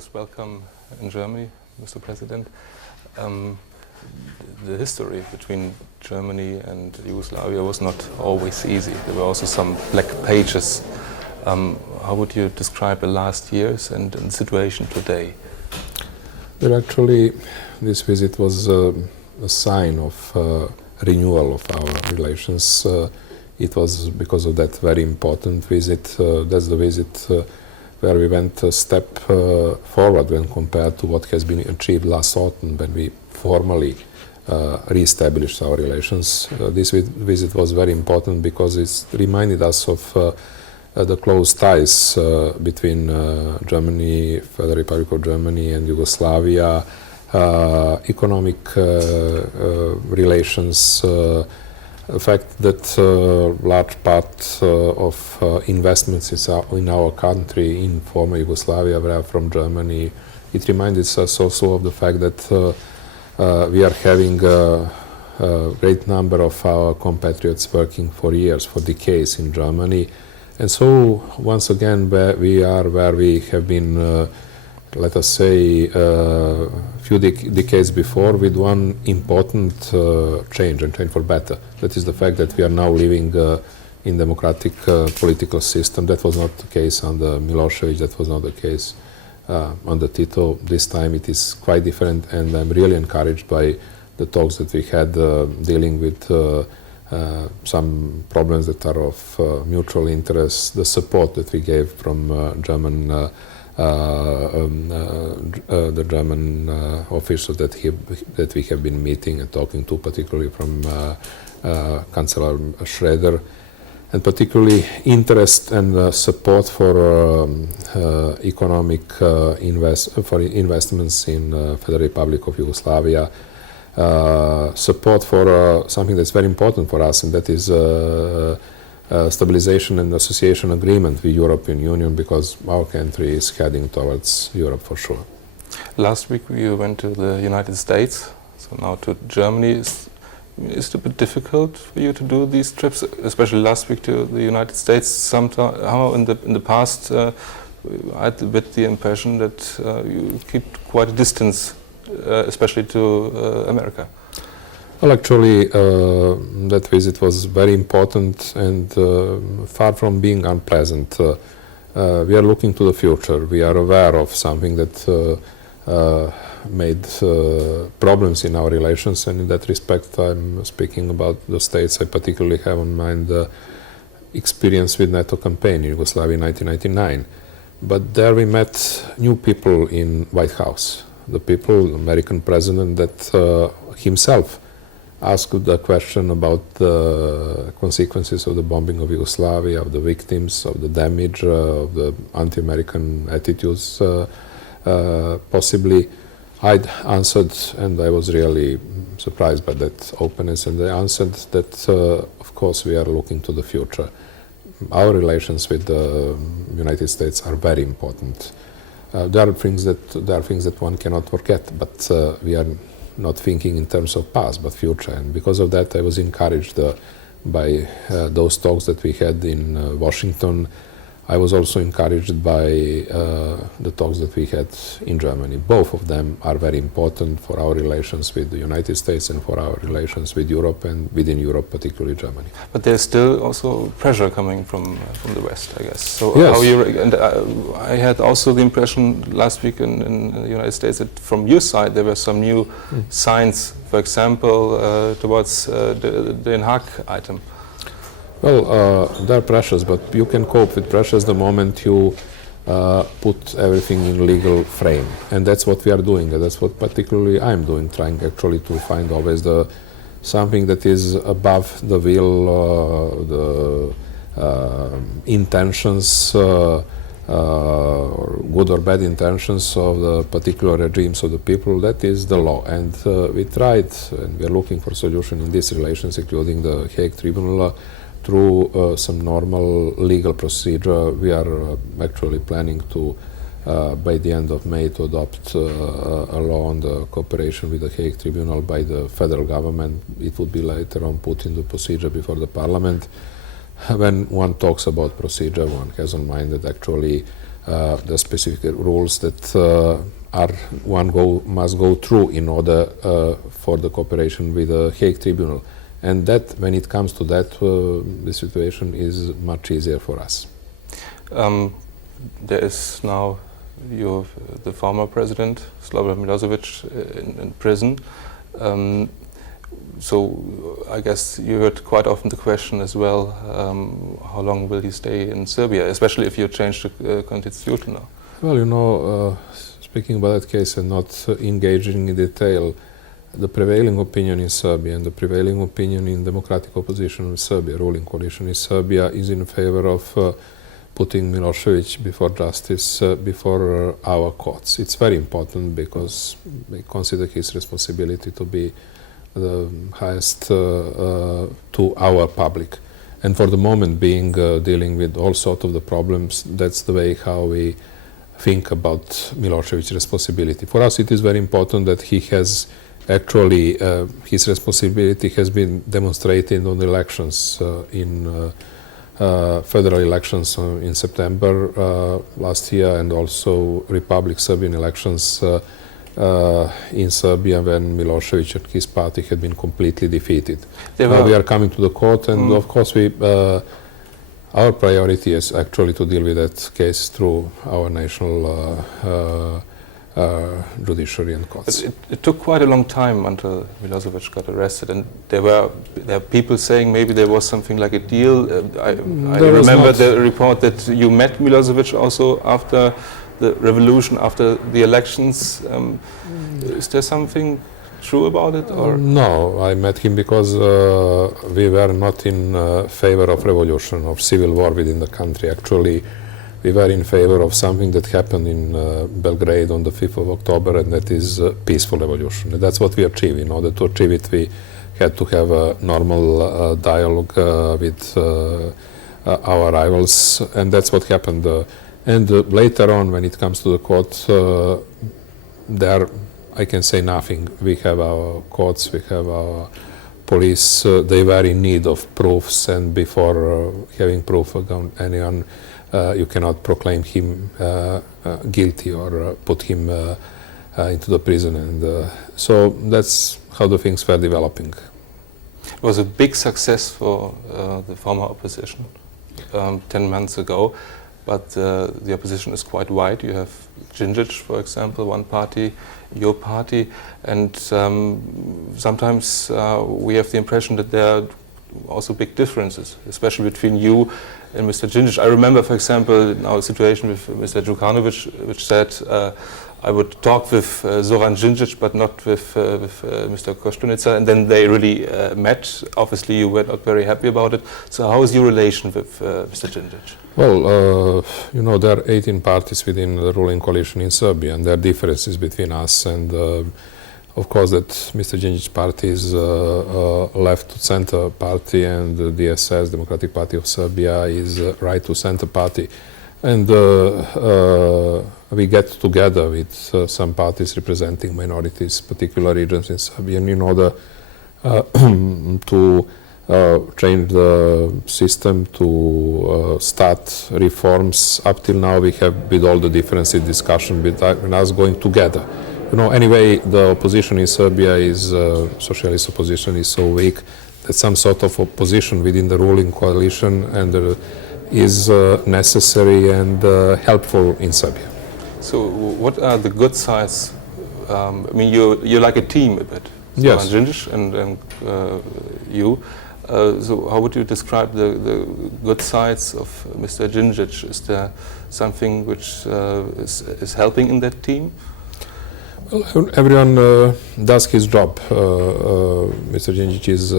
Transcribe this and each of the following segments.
first welcome in Germany, Mr. President. The history between Germany and Yugoslavia was not always easy. There were also some black pages. How would you describe the last years and the situation today? Well, actually, this visit was a sign of renewal of our relations. It was because of that very important visit. That's the visit where we went a step forward when compared to what has been achieved last autumn when we formally re-established our relations. This visit was very important because it reminded us of the close ties between Germany, Federal Republic of Germany and Yugoslavia, economic relations, the fact that large part of investments in our country, in former Yugoslavia, were from Germany. It reminded us also of the fact that we are having a great number of our compatriots working for years, for decades in Germany. And so, once again, where we have been, let us say, few decades before, with one important change, and change for better. That is the fact that we are now living in democratic political system. That was not the case under Milosevic, that was not the case under Tito. This time it is quite different, and I'm really encouraged by the talks that we had dealing with some problems that are of mutual interest, the support that we gave from the German officials that we have been meeting and talking to, particularly from Chancellor Schroeder, and particularly interest and support for economic investments in Federal Republic of Yugoslavia, support for something that's very important for us, and that is stabilization and association agreement with European Union, because our country is heading towards Europe for sure. Last week we went to the United States, so now to Germany. Is it a bit difficult for you to do these trips, especially last week to the United States? Somehow in the past, I had a bit the impression that you keep quite a distance, especially to America. Well, actually, that visit was very important and far from being unpleasant. We are looking to the future. We are aware of something that made problems in our relations, and in that respect I'm speaking about the States. I particularly have in mind the experience with NATO campaign in Yugoslavia in 1999. But there we met new people in White House. The American president that himself asked the question about the consequences of the bombing of Yugoslavia, of the victims, of the damage, of the anti-American attitudes, possibly. I'd answered, and I was really surprised by that openness, and I answered that, of course, we are looking to the future. Our relations with the United States are very important. There are things that one cannot forget, but we are not thinking in terms of past, but future. And because of that, I was encouraged by those talks that we had in Washington. I was also encouraged by the talks that we had in Germany. Both of them are very important for our relations with the United States and for our relations with Europe, and within Europe, particularly Germany. But there's still also pressure coming from the West, I guess. So yes. I had also the impression last week in the United States that from your side there were some new signs, for example, towards the Hague item. Well, there are pressures, but you can cope with pressures the moment you put everything in legal frame. And that's what we are doing. And that's what particularly I'm doing, trying actually to find always something that is above the will, the intentions, or good or bad intentions of the particular regimes of the people. That is the law. And we tried, and we are looking for solution in these relations, including the Hague Tribunal, through some normal legal procedure. We are actually planning to, by the end of May, to adopt a law on the cooperation with the Hague Tribunal by the federal government. It would be later on put into procedure before the parliament. When one talks about procedure, one has in mind that actually the specific rules that must go through in order for the cooperation with the Hague Tribunal. And that, when it comes to that, the situation is much easier for us. There is now the former president, Slobodan Milosevic, in prison. So I guess you heard quite often the question as well, how long will he stay in Serbia, especially if you change the constitution now? Well, speaking about that case and not engaging in detail, the prevailing opinion in Serbia and the prevailing opinion in democratic opposition in Serbia, ruling coalition in Serbia, is in favor of putting Milosevic before justice, before our courts. It's very important because we consider his responsibility to be the highest to our public. And for the moment being, dealing with all sorts of the problems, that's the way how we think about Milosevic's responsibility. For us, it is very important that he has actually, his responsibility has been demonstrated on the elections in federal elections in September last year, and also Republic Serbian elections in Serbia when Milosevic and his party had been completely defeated. Now we are coming to the court, and of course our priority is actually to deal with that case through our national judiciary and courts. It took quite a long time until Milosevic got arrested, and there are people saying maybe there was something like a deal. I remember the report that you met Milosevic also after the revolution, after the elections. Is there something true about it? Or? No, I met him because we were not in favor of revolution, of civil war within the country. Actually, we were in favor of something that happened in Belgrade on the 5th of October, and that is peaceful revolution. And that's what we achieved. In order to achieve it, we had to have a normal dialogue with our rivals, and that's what happened. And later on, when it comes to the court, there I can say nothing. We have our courts, we have our police. They were in need of proofs, and before having proof against anyone, you cannot proclaim him guilty or put him into the prison. And so that's how the things were developing. It was a big success for the former opposition 10 months ago. But the opposition is quite wide. You have Djindjic, for example, one party, your party, and sometimes we have the impression that there are also big differences, especially between you and Mr. Djindjic. I remember, for example, in our situation with Mr. Djukanovic, which said, I would talk with Zoran Djindjic, but not with Mr. Koštunica, and then they really met. Obviously, you were not very happy about it. So how is your relation with Mr. Djindjic? Well, you know, there are 18 parties within the ruling coalition in Serbia, and there are differences between us. And of course, that Mr. Djindjic's party is left-to-center party, and the DSS, Democratic Party of Serbia, is right-to-center party. And we get together with some parties representing minorities, particular regions in Serbia, in order to change the system, to start reforms. Up till now, we have, with all the differences, discussion with us going together. You know, anyway, the opposition in Serbia is, socialist opposition is so weak that some sort of opposition within the ruling coalition and is necessary and helpful in Serbia. So what are the good sides? I mean, you're like a team a bit. Yes. Djindjic and you. So how would you describe the good sides of Mr. Djindjic? Is there something which is helping in that team? Well, everyone does his job. Mr. Djindjic is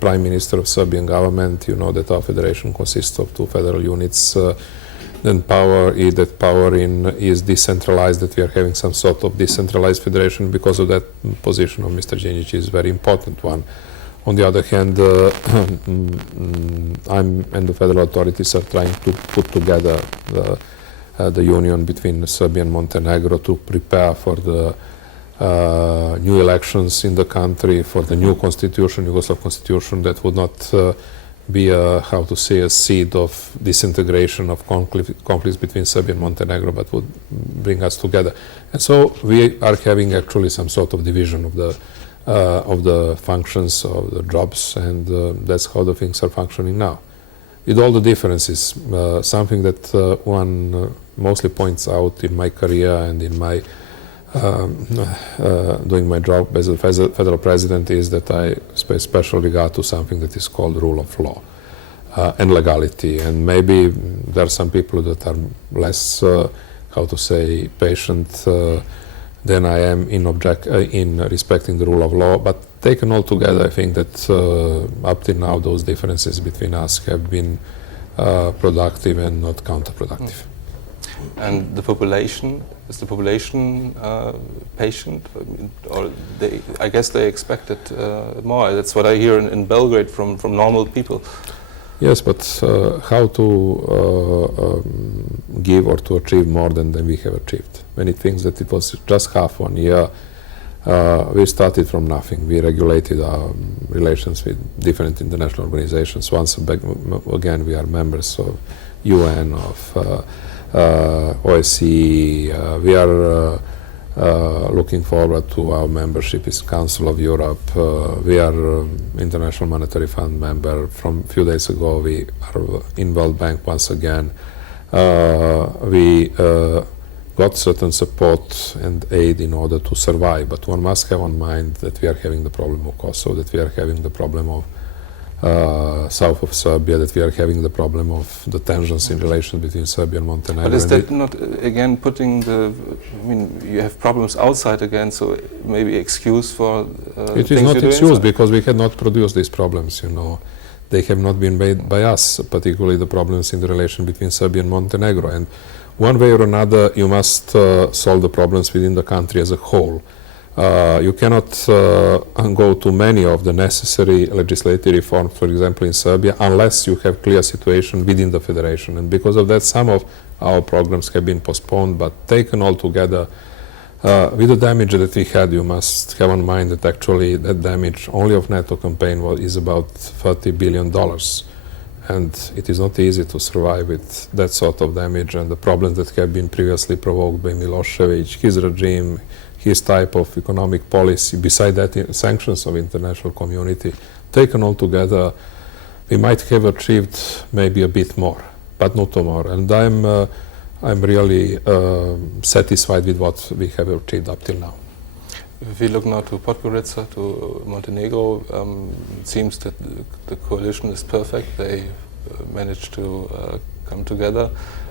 Prime Minister of Serbian government. You know that our federation consists of 2 federal units. Then power is decentralized, that we are having some sort of decentralized federation. Because of that, position of Mr. Djindjic is a very important one. On the other hand, I'm and the federal authorities are trying to put together the union between Serbia and Montenegro to prepare for the new elections in the country, for the new constitution, Yugoslav constitution, that would not be a, how to say, a seed of disintegration of conflicts between Serbia and Montenegro, but would bring us together. And so we are having actually some sort of division of the functions of the jobs, and that's how the things are functioning now. With all the differences, something that one mostly points out in my career and in my doing my job as a federal president is that I pay special regard to something that is called rule of law and legality. And maybe there are some people that are less, how to say, patient than I am in respecting the rule of law. But taken all together, I think that up till now those differences between us have been productive and not counterproductive. And the population, is the population patient? Or I guess they expected more. That's what I hear in Belgrade from normal people. Yes, but how to give or to achieve more than we have achieved? Many things that it was just half 1 year. We started from nothing. We regulated our relations with different international organizations. Once again, we are members of UN, of OSCE. We are looking forward to our membership in Council of Europe. We are International Monetary Fund member. From a few days ago, we are in World Bank once again. We got certain support and aid in order to survive, but one must have on mind that we are having the problem of Kosovo, that we are having the problem of south of Serbia, that we are having the problem of the tensions in relations between Serbia and Montenegro. But is that not, again, putting the, I mean, you have problems outside again, so maybe excuse for it is not excuse, because we had not produced these problems, you know. They have not been made by us, particularly the problems in the relation between Serbia and Montenegro. And one way or another, you must solve the problems within the country as a whole. You cannot go to many of the necessary legislative reforms, for example, in Serbia, unless you have clear situation within the federation. And because of that, some of our programs have been postponed, but taken all together, with the damage that we had, you must have in mind that actually that damage only of NATO campaign is about $30 billion. And it is not easy to survive with that sort of damage and the problems that have been previously provoked by Milosevic, his regime, his type of economic policy. Beside that, sanctions of international community. Taken all together, we might have achieved maybe a bit more, but not more. And I'm really satisfied with what we have achieved up till now. If we look now to Podgorica, to Montenegro, it seems that the coalition is perfect. They managed to come together,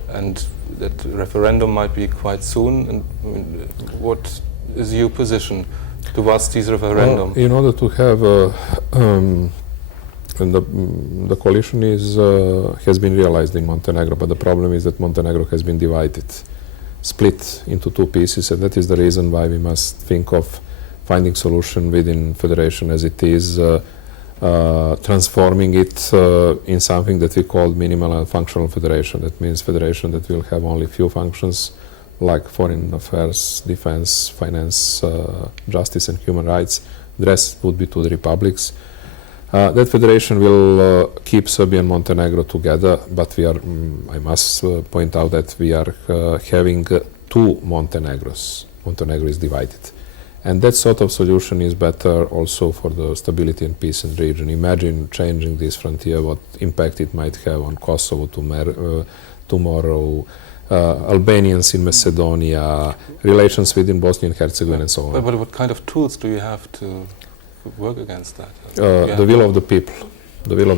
and that referendum might be quite soon. And I mean, what is your position towards this referendum? In order to have the coalition has been realized in Montenegro, but the problem is that Montenegro has been divided, split into two pieces, and that is the reason why we must think of finding solution within federation as it is, transforming it in something that we call minimal and functional federation. That means federation that will have only few functions, like foreign affairs, defense, finance, justice and human rights. The rest would be to the republics. That federation will keep Serbia and Montenegro together, but we are, I must point out that we are having two Montenegros. Montenegro is divided. And that sort of solution is better also for the stability and peace in the region. Imagine changing this frontier, what impact it might have on Kosovo tomorrow, Albanians in Macedonia, relations within Bosnia and Herzegovina and so on. But what kind of tools do you have to work against that? The will of the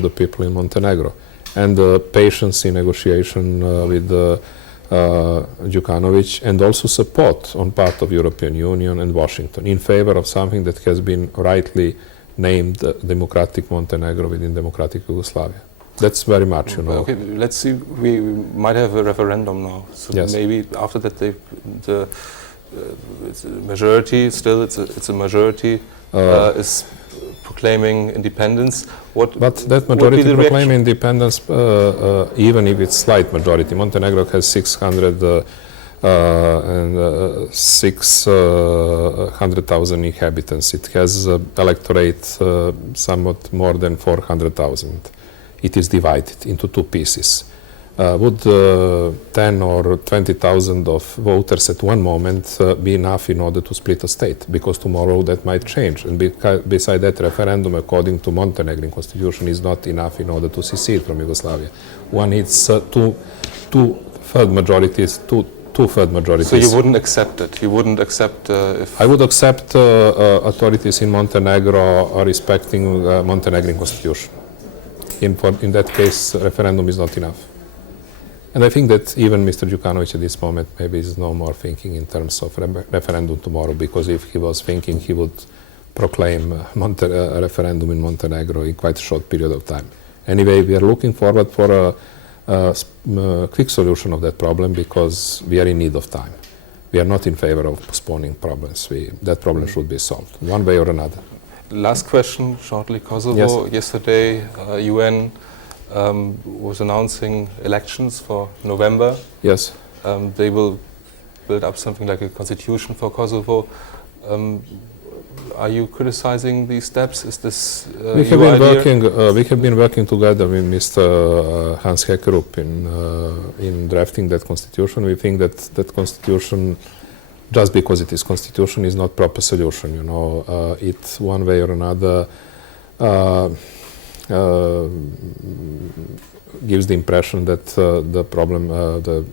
people in Montenegro, and the patience in negotiation with Đukanović, and also support on part of European Union and Washington in favor of something that has been rightly named Democratic Montenegro within Democratic Yugoslavia. That's very much, you know. Okay, let's see. We might have a referendum now. So yes. Maybe after that, it's a majority. Still, it's a majority is proclaiming independence. But that majority proclaiming independence, even if it's slight majority. Montenegro has 600,000 inhabitants. It has electorate somewhat more than 400,000. it is divided into two pieces. Would 10 or 20,000 of voters at one moment be enough in order to split a state? Because tomorrow that might change. And beside that, referendum, according to Montenegrin constitution, is not enough in order to secede from Yugoslavia. One needs two-third majorities. So you wouldn't accept it? You wouldn't accept if... I would accept authorities in Montenegro are respecting Montenegrin constitution. In that case, referendum is not enough. And I think that even Mr. Djukanovic at this moment maybe is no more thinking in terms of referendum tomorrow, because if he was thinking, he would proclaim a referendum in Montenegro in quite a short period of time. Anyway, we are looking forward for a quick solution of that problem, because we are in need of time. We are not in favor of postponing problems. That problem should be solved, one way or another. Last question, shortly, Kosovo. Yes. Yesterday, UN was announcing elections for November. Yes. They will build up something like a constitution for Kosovo. Are you criticizing these steps? Is this we have been working together with Mr. Hans Hekkerup in drafting that constitution. We think that that constitution, just because it is constitution, is not proper solution. You know, it one way or another gives the impression that the problem, the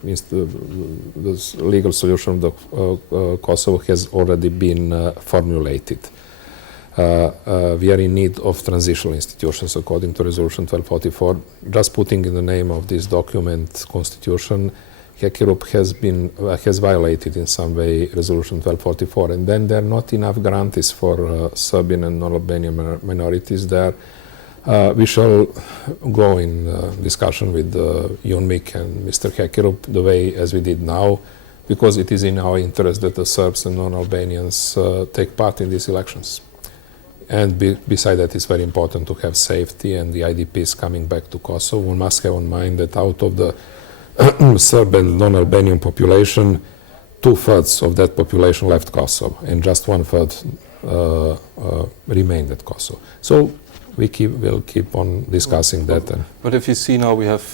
legal solution of Kosovo has already been formulated. We are in need of transitional institutions according to Resolution 1244. Just putting in the name of this document, Constitution, Hekkerup has violated in some way Resolution 1244, and then there are not enough guarantees for Serbian and non-Albanian minorities there. We shall go in discussion with UNMIK and Mr. Hekkerup the way as we did now, because it is in our interest that the Serbs and non-Albanians take part in these elections. And beside that, it's very important to have safety and the IDPs coming back to Kosovo. One must have in mind that out of the Serb and non-Albanian population, 2/3 of that population left Kosovo, and just 1/3 remained at Kosovo. So we'll keep on discussing that. But if you see now, we have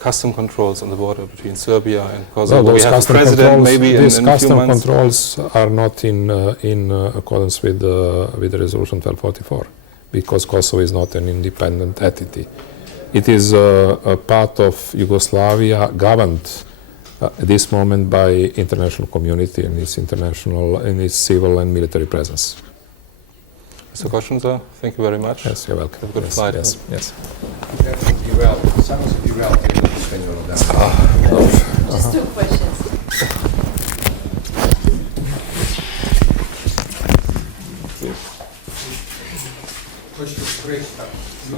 custom controls on the border between Serbia and Kosovo. Well, we have a president maybe in a few months. These custom controls are not in accordance with the Resolution 1244, because Kosovo is not an independent entity. It is a part of Yugoslavia governed at this moment by international community and its civil and military presence. Mr. Koštunica, thank you very much. Yes, you're welcome. Have a good flight. Yes. Estamos a derailed. Estamos a derailed.